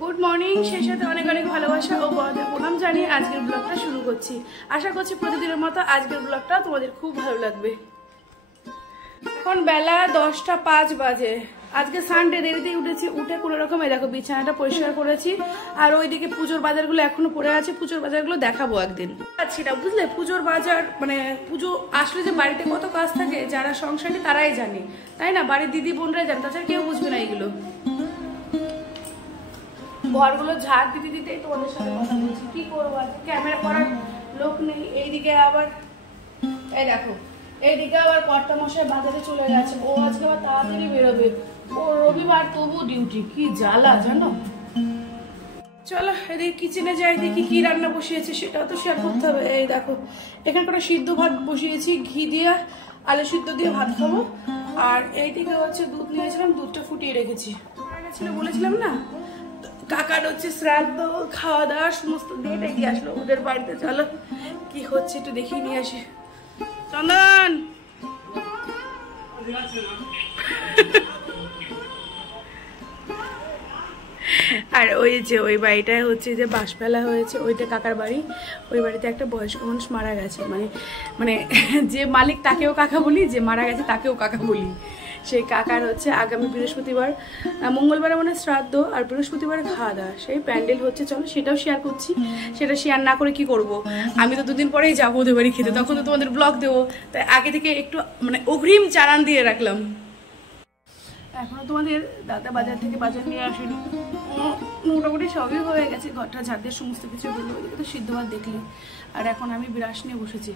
Good morning, সেই সাথে অনেক অনেক ভালোবাসা ও বড়দের প্রণাম জানিয়ে আজকের ব্লগটা শুরু করছি। আশা করছি প্রতিদিনের মতো আজকের ব্লগটা তোমাদের খুব ভালো লাগবে। এখন বেলা 10:05 বাজে। আজকে সানডে, দেরিতেই উঠেছি। উঠে কোনো রকমে দেখো বিছানাটা পরিষ্কার করেছি। আর ওইদিকে পুজোর বাজারগুলো এখনো পড়ে আছে। পুজোর বাজারগুলো দেখাবো একদিন। আচ্ছা, বুঝলে পুজোর বাজার মানে পুজো আসলে যে বাড়িতে কত কাজ থাকে যারা সংসারী তারাই জানে, তাই না? বাড়ির দিদি বোনরাই জানে, তাছাড়া কেউ বুঝবে না এগুলো। ঘরগুলো ঝাড় দিতে দিতেই তোমাদের সাথে কথা বলছি। কি করবো, আজকে ক্যামেরা করার লোক নেই। এইদিকে আবার এই দেখো, এইদিকে আবার কর্তা মশাই বাজারে চলে গেছে। ও আজকে আবার তাড়াতাড়ি বেরোবে। ও রবিবার তবু ডিউটি, কি জ্বালা জানো। চলো এদিকে কিচেনে যাই, দেখি কি রান্না বসিয়েছে, সেটাও তো শেয়ার করতে হবে। এই দেখো, এখানে একটা সিদ্ধ ভাত বসিয়েছি, ঘি দিয়ে আলু সিদ্ধ দিয়ে ভাত খাবো। আর এইদিকে হচ্ছে দুধ নিয়েছিলাম, দুধটা ফুটিয়ে রেখেছি। বলেছিলাম না কাকার হচ্ছে শ্রাদ্ধ, খাওয়া দাওয়া সমস্ত ডেট এগিয়ে আসলো ওদের বাড়িতে। চলো কি হচ্ছে একটু দেখিয়ে নিয়ে আসি। চন্দন, আর ওই যে ওই বাড়িটায় হচ্ছে যে বাঁশ ফেলা হয়েছে, ওইটা কাকার বাড়ি। ওই বাড়িতে একটা বয়স্ক মানুষ মারা গেছে, মানে যে মালিক তাকেও কাকা বলি, যে মারা গেছে তাকেও কাকা বলি। সেই কাকার হচ্ছে আগামী বৃহস্পতিবার, মঙ্গলবারে মানে শ্রাদ্ধ, আর বৃহস্পতিবার খাওয়া দাওয়া। সেই প্যান্ডেল হচ্ছে, চলো সেটাও শেয়ার করছি। সেটা শেয়ার না করে কি করব, আমি তো দুদিন পরেই যাবো ওদের বাড়ি খেতে, তখন তো তোমাদের ব্লগ দেবো। তাই আগে থেকে একটু মানে অগ্রিম চালান দিয়ে রাখলাম। এখনো তোমাদের দাদা বাজার থেকে বাজার নিয়ে আসেনি, মোটামুটি সবই হয়ে গেছে। ঘরটা ঝাড় দিয়ে সমস্ত কিছু হলো। ওইদিকে তো সিদ্ধ ভাত দেখলে। আর এখন আমি ব্রাশ নিয়ে বসেছি।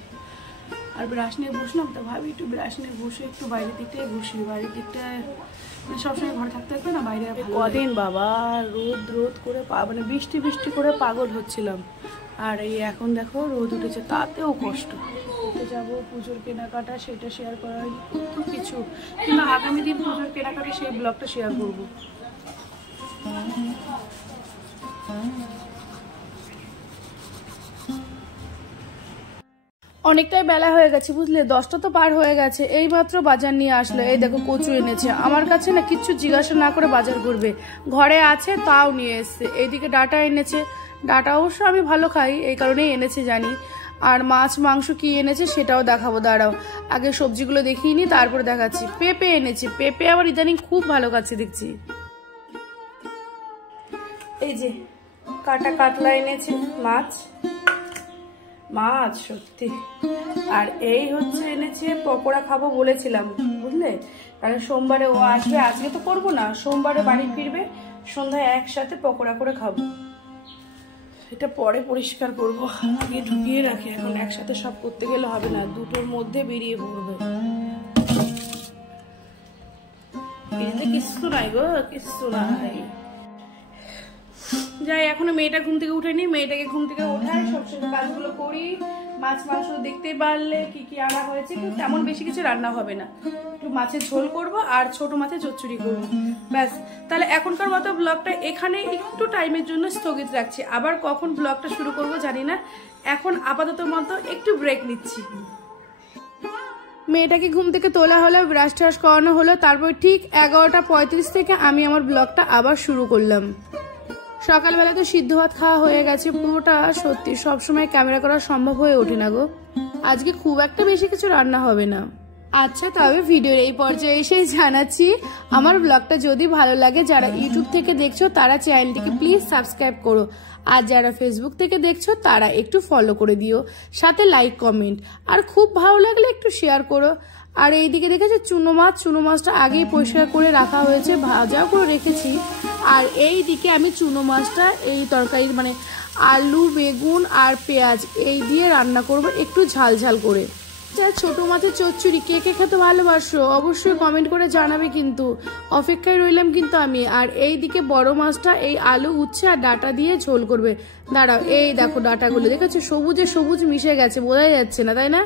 আর ব্রাশ নিয়ে বসলাম তো ভাবি একটু ব্রাশ নিয়ে বসে একটু বাইরের দিকটায় বসি। বাইরের দিকটায় মানে সবসময় ঘরে থাকতে থাকবে না, বাইরে কদিন বাবা রোদ রোদ করে মানে বৃষ্টি বৃষ্টি করে পাগল হচ্ছিলাম। আর এই এখন দেখো রোদ উঠেছে, তাতেও কষ্ট। যাবো পুজোর কেনাকাটা, সেটা শেয়ার করা হয়নি কত কিছু, কিন্তু আগামী দিন পুজোর কেনাকাটা সেই ব্লগটা শেয়ার করবো। অনেকটাই বেলা হয়ে গেছে বুঝলে, 10টা তো পার হয়ে গেছে। এই মাত্র বাজার নিয়ে আসলো। এই দেখো কচু এনেছে। আমার কাছে না কিচ্ছু জিজ্ঞাসা না করে বাজার করবে, ঘরে আছে তাও নিয়ে এসছে। এইদিকে ডাটা এনেছে, ডাটা অবশ্য আমি ভালো খাই এই কারণেই এনেছে জানি। আর মাছ মাংস কি এনেছে সেটাও দেখাবো, দাঁড়াও আগে সবজিগুলো দেখিয়ে নি তারপরে দেখাচ্ছি। পেঁপে এনেছে, পেঁপে আবার ইদানিং খুব ভালো খাচ্ছে দেখছি। এই যে কাটা কাতলা এনেছে, মাছ সত্যি। আর এই হচ্ছে এনেছে পকোড়া খাবো বলেছিলাম বুঝলে, কারণ সোমবারে ও আসবে। আজকে তো করবো না, সোমবারে বাড়ি ফিরবে, সন্ধ্যায় একসাথে পকোড়া করে খাবো। এটা পরে পরিষ্কার করবো, আগে ঢুকিয়ে রাখি। এখন একসাথে সব করতে গেলে হবে না, দুটোর মধ্যে বেরিয়ে পড়বে। এতে কিচ্ছু নাই গো, কিচ্ছু নাই। যাই, এখনো মেয়েটা ঘুম থেকে উঠেনি, মেয়েটাকে ঘুম থেকে ওঠাই, সবসময় কাজগুলো করি। মাছ মাংস দেখতে পারলে কি কি আনা হয়েছে, কিন্তু তেমন বেশি কিছু রান্না হবে না। একটু মাছের ঝোল করব আর ছোট মাছের চচ্চড়ি করবো, ব্যাস। তাহলে এখনকার মতো ব্লগটা এখানে একটু টাইমের জন্য স্থগিত রাখছি। আবার কখন ব্লগটা শুরু করব জানি না। এখন আপাতত মতো একটু ব্রেক নিচ্ছি। মেয়েটাকে ঘুম থেকে তোলা হলো, ব্রাশ টাশ করানো হলো, তারপর ঠিক 11:35 থেকে আমি আমার ব্লগটা আবার শুরু করলাম। সকালবেলা তো সিদ্ধ ভাত খাওয়া হয়ে গেছে পুরোটা। সত্যি সবসময় ক্যামেরা করা সম্ভব হয়ে ওঠে না গো। আজকে খুব একটা বেশি কিছু রান্না হবে না। আচ্ছা, তবে ভিডিওর এই পর্যায়ে এসে জানাচ্ছি, আমার ব্লগটা যদি ভালো লাগে, যারা ইউটিউব থেকে দেখছো তারা চ্যানেলটিকে প্লিজ সাবস্ক্রাইব করো। আর যারা ফেসবুক থেকে দেখছো তারা একটু ফলো করে দিও, সাথে লাইক কমেন্ট। আর খুব ভালো লাগলে একটু শেয়ার করো। আর এইদিকে দেখেছো চুনো মাছটা আগেই পরিষ্কার করে রাখা হয়েছে, ভাজাও করে রেখেছি। আর এই দিকে আমি চুনো মাছটা এই তরকারি মানে আলু বেগুন আর পেঁয়াজ এই দিয়ে রান্না করব একটু ঝাল ঝাল করে। ছোট মাছের চচ্চড়ি কে কে খেতে ভালোবাসো অবশ্যই কমেন্ট করে জানাবে, কিন্তু অপেক্ষায় রইলাম কিন্তু আমি। আর এই দিকে বড় মাছটা এই আলু উচ্ছে আর ডাটা দিয়ে ঝোল করবে। দাঁড়াও, এই দেখো ডাটাগুলো দেখেছো, সবুজে সবুজ মিশে গেছে, বোঝাই যাচ্ছে না তাই না?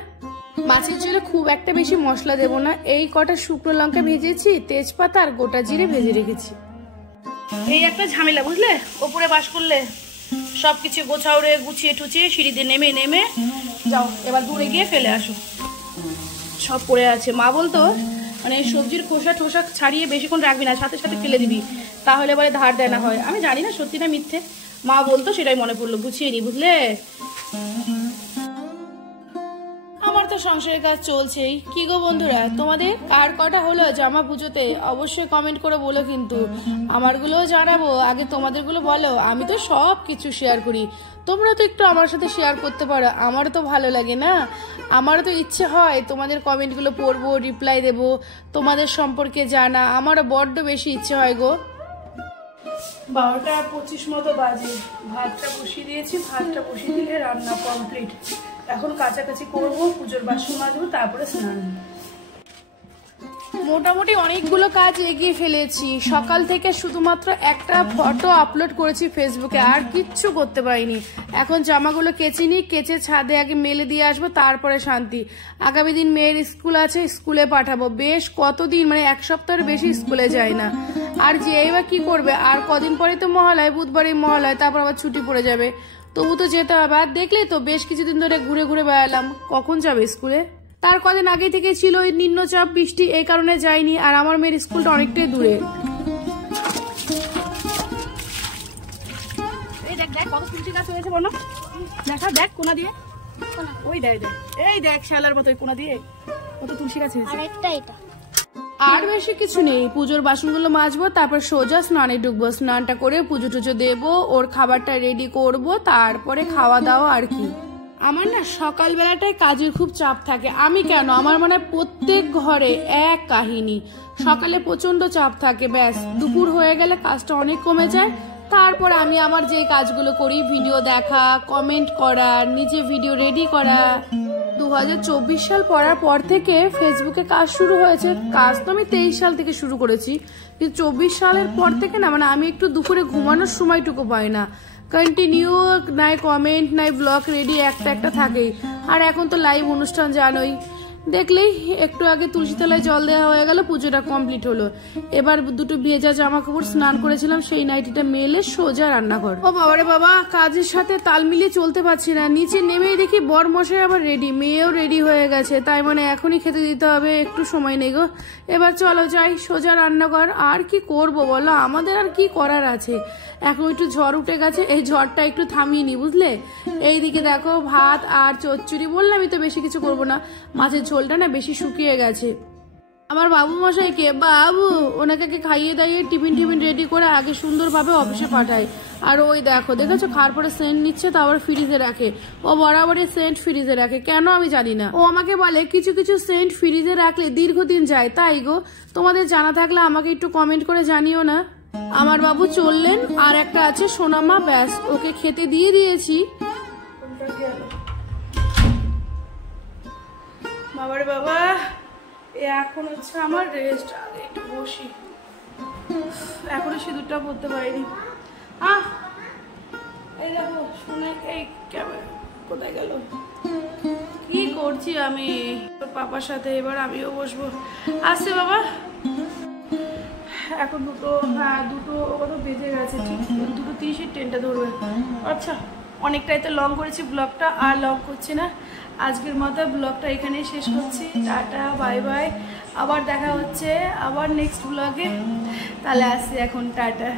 মাছের ঝোলে খুব একটা বেশি মশলা দেবো না, এই কটা শুকনো লঙ্কা ভেজেছি, তেজপাতা আর গোটা জিরে ভেজে রেখেছি। এই একটা ঝামেলা বুঝলে, ওপরে বাস করলে সবকিছু গোছাওরে গুছিয়ে টুচিয়ে সিঁড়িতে নেমে যাও, এবার দূরে গিয়ে ফেলে আসো। সব পড়ে আছে। মা বলতো মানে সবজির খোসা ঠোসা ছাড়িয়ে বেশিক্ষণ রাখবি না, সাথে সাথে ফেলে দিবি, তাহলে বলে ধার দেনা হয়। আমি জানি না সত্যি না মিথ্যে, মা বলতো সেটাই মনে পড়লো, গুছিয়ে নি বুঝলে। আমার তো সংসারের কাজ চলছেই। কি গো বন্ধুরা, তোমাদের কার কটা হলো জামা পুজোতে অবশ্যই কমেন্ট করে বলো, কিন্তু আমারগুলোও জানাবো। আগে তোমাদেরগুলো বলো, আমি তো সব কিছু শেয়ার করি, তোমরা তো একটু আমার সাথে শেয়ার করতে পারো, আমারও তো ভালো লাগে না। আমারও তো ইচ্ছে হয় তোমাদের কমেন্টগুলো পড়বো, রিপ্লাই দেবো, তোমাদের সম্পর্কে জানা, আমারও বড্ড বেশি ইচ্ছে হয় গো। 12টা 25 মতো বাজে, ভাতটা বসিয়ে দিয়েছি, ভাতটা বসিয়ে দিলে রান্না কমপ্লিট। এখন কাছাকাছি করবো, পুজোর বাসন মাজবো, তারপরে স্নান। মোটামুটি অনেকগুলো কাজ এগিয়ে ফেলেছি। সকাল থেকে শুধুমাত্র একটা ফটো আপলোড করেছি ফেসবুকে, আর কিচ্ছু করতে পারিনি। এখন জামাগুলো কেচে নিই, কেচে ছাদে আগে মেলে দিয়ে আসবো, তারপরে শান্তি। আগামী দিন মেয়ের স্কুল আছে, স্কুলে পাঠাবো। বেশ কতদিন, মানে 1 সপ্তাহের বেশি স্কুলে যায় না। আর যে এবার কি করবে, আর কদিন পরে তো মহালয়, বুধবারে মহালয়, তারপর আবার ছুটি পড়ে যাবে, তবু তো যেতে হবে। আর দেখলে তো বেশ কিছুদিন ধরে ঘুরে ঘুরে বেড়ালাম, কখন যাবে স্কুলে। তার কদিন আগে থেকে ছিল ওই নিম্নচাপ বৃষ্টি, এই কারণে যাইনি। আর আমার মেয়ের স্কুলটা অনেকটাই দূরে। এই দেখ দেখ কত তুলসী গাছ হয়েছে বলো, দেখা দেখ কোনা দিয়ে, ওই দেখ দেখ, এই দেখ শালার মতো কোনা দিয়ে কত তুলসী গাছ হয়েছে। আর বেশি কিছু নেই, পুজোর বাসনগুলো মাজবো, তারপর সোজা স্নানে ঢুকবো। স্নানটা করে পুজো টুজো দেবো, ওর খাবারটা রেডি করব, তারপরে খাওয়া দাওয়া। আর কি, আমার না সকালবেলাটায় কাজের খুব চাপ থাকে। আমি কেন, আমার মানে প্রত্যেক ঘরে এক কাহিনী, সকালে প্রচন্ড চাপ থাকে, ব্যাস দুপুর হয়ে গেলে কাজটা অনেক কমে যায়। তারপর আমি আমার যে কাজগুলো করি, ভিডিও দেখা, কমেন্ট করা, নিজে ভিডিও রেডি করা। 2024 সাল পড়ার পর থেকে ফেসবুকে কাজ শুরু হয়েছে। কাজ তো আমি 23 সাল থেকে শুরু করেছি, কিন্তু 24 সালের পর থেকে না, মানে আমি একটু দুপুরে ঘুমানোর সময়টুকু পাই না। কন্টিনিউ নাই কমেন্ট নাই ব্লগ রেডি, একটা একটা থাকেই। আর এখন তো লাইভ অনুষ্ঠান জানোই, দেখলেই একটু আগে তুলসী তলায় জল দেওয়া হয়ে গেল, পুজোটা কমপ্লিট হলো। এবার দুটো ভেজা জামা কাপড় স্নান করেছিলাম, সেই নাইটিটা মেলে সোজা রান্নাঘর। ও বাবারে বাবা, কাজের সাথে তাল মিলিয়ে চলতে পারছি না। নিচে নেমেই দেখি বর মশাই আবার রেডি, মেয়েও রেডি হয়ে গেছে, তাই মানে এখনই খেতে দিতে হবে, একটু সময় নেই গো। এবার চলো যাই সোজা রান্নাঘর। আর কি করব বলো, আমাদের আর কি করার আছে। এখন একটু ঝড় উঠে গেছে, এই ঝড়টা একটু থামিয়ে নি বুঝলে। এইদিকে দেখো ভাত আর চচ্চড়ি, বললামই তো বেশি কিছু করবো না, মাছের ঝোলটা না বেশি শুকিয়ে গেছে। আমার বাবু মশাইকে, বাবু ওনাকে খাইয়ে দাইয়ে টিফিন রেডি করে আগে সুন্দরভাবে অফিসে পাঠায়। আর ওই দেখো, দেখেছো খাওয়ার পরে সেন্ট নিচ্ছে, তা আবার ফ্রিজে রাখে। ও বরাবরই সেন্ট ফ্রিজে রাখে, কেন আমি জানি না। ও আমাকে বলে কিছু কিছু সেন্ট ফ্রিজে রাখলে দীর্ঘদিন যায়, তাই গো তোমাদের জানা থাকলে আমাকে একটু কমেন্ট করে জানিও না। আমার বাবু চললেন, আর একটা আছে সোনামা, ব্যাস ওকে খেতে দিয়ে দিয়েছি। বাবারে বাবা, এখন হচ্ছে আমার রেস্ট, আগে একটু বসি। এখনো সিঁদুরটা পরতে পারিনি। এই দেখো শুনে, এই ক্যামেরা কোথায় গেল, কি করছি আমি পাপার সাথে। এবার আমিও বসবো, আসছে বাবা। এখন দুটো কত বেজে গেছে, ঠিক 2:30 ট্রেনটা ধরবে। আচ্ছা, অনেকটাই তো লং করেছি ব্লগটা, আর লং করছি না। আজকের মতো ব্লগটা এখানেই শেষ করছি। টাটা বাই বাই, আবার দেখা হচ্ছে আবার নেক্সট ব্লগে। তাহলে আসছি এখন, টাটা।